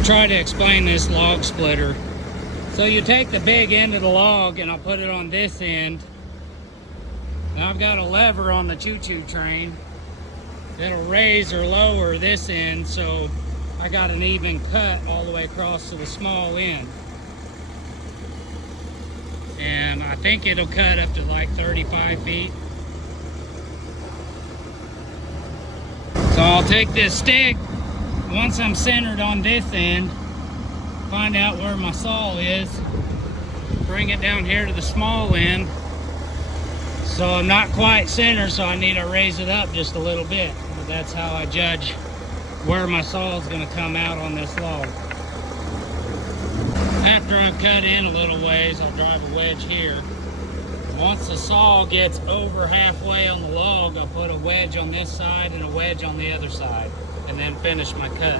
I'll try to explain this log splitter. So you take the big end of the log and I'll put it on this end. And I've got a lever on the choo-choo train that'll raise or lower this end, so I got an even cut all the way across to the small end. And I think it'll cut up to like 35 feet. So I'll take this stick, once I'm centered on this end, find out where my saw is, bring it down here to the small end. So I'm not quite centered, so I need to raise it up just a little bit. But that's how I judge where my saw is going to come out on this log. After I've cut in a little ways, I'll drive a wedge here. Once the saw gets over halfway on the log, I'll put a wedge on this side and a wedge on the other side, and then finish my cut.